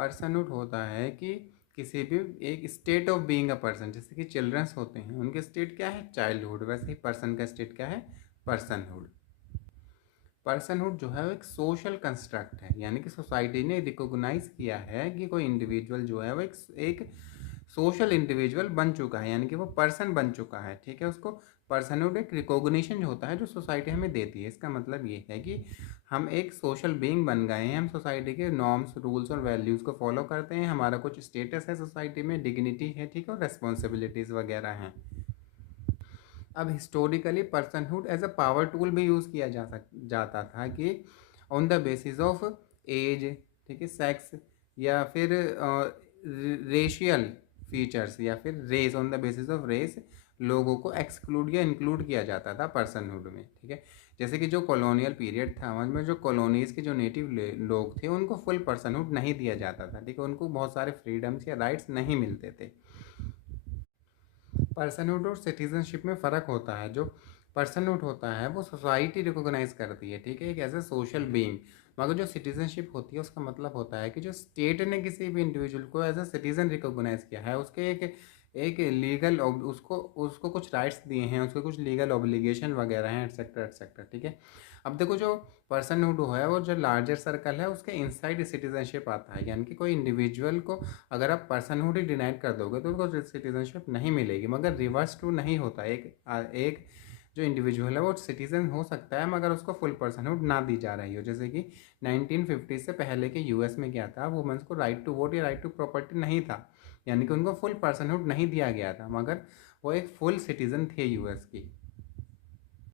Personhood होता है कि किसी भी एक state of being a person, जैसे कि चिल्ड्रंस होते हैं उनके स्टेट क्या है, चाइल्डहुड, वैसे ही पर्सन का स्टेट क्या है, पर्सनहुड। पर्सनहुड जो है वो एक सोशल कंस्ट्रक्ट है, यानी कि सोसाइटी ने रिकॉग्नाइज किया है कि कोई इंडिविजुअल जो है वो एक सोशल इंडिविजुअल बन चुका है, यानी कि वो पर्सन बन चुका है, ठीक है। उसको पर्सनहुड एक रिकॉग्निशन होता है जो सोसाइटी हमें देती है। इसका मतलब ये है कि हम एक सोशल बीइंग बन गए हैं, हम सोसाइटी के नॉर्म्स, रूल्स और वैल्यूज़ को फॉलो करते हैं, हमारा कुछ स्टेटस है सोसाइटी में, डिग्निटी है, ठीक है, और रेस्पॉन्सिबिलिटीज़ वगैरह हैं। अब historically personhood as a power tool भी यूज़ किया जाता था कि on the basis of age, ठीक है, सेक्स, या फिर रेशियल फीचर्स, या फिर race, on the basis of race लोगों को एक्सक्लूड या इंक्लूड किया जाता था पर्सनहुड में, ठीक है। जैसे कि जो कॉलोनियल पीरियड था उसमें जो कॉलोनीज़ के जो नेटिव लोग थे उनको फुल पर्सनहुड नहीं दिया जाता था, ठीक है, उनको बहुत सारे फ्रीडम्स या राइट्स नहीं मिलते थे। पर्सनहुड और सिटीजनशिप में फ़र्क होता है। जो पर्सनहुड होता है वो सोसाइटी रिकॉग्नाइज करती है, ठीक है, एक एज ए सोशल बीइंग, मगर जो सिटीजनशिप होती है उसका मतलब होता है कि जो स्टेट ने किसी भी इंडिविजुअल को एज ए सिटीजन रिकॉग्नाइज किया है, उसके एक लीगल उसको उसको कुछ राइट्स दिए हैं, उसके कुछ लीगल ऑब्लिगेशन वगैरह हैं, एटसेट्रा एटसेट्रा, ठीक है। अब देखो जो पर्सनहुड है वो जो लार्जर सर्कल है उसके इनसाइड सिटीजनशिप आता है, यानी कि कोई इंडिविजुअल को अगर आप पर्सनहुड ही डिनाइड कर दोगे तो उसको सिटीजनशिप नहीं मिलेगी, मगर रिवर्स टू नहीं होता। एक जो इंडिविजुअल है वो सिटीजन हो सकता है मगर उसको फुल पर्सनहुड ना दी जा रही हो। जैसे कि 1950 से पहले के यूएस में क्या था, वुमेन्स को राइट टू वोट या राइट टू प्रॉपर्टी नहीं था, यानी कि उनको फुल पर्सनहुड नहीं दिया गया था, मगर वो एक फुल सिटीजन थे यूएस की।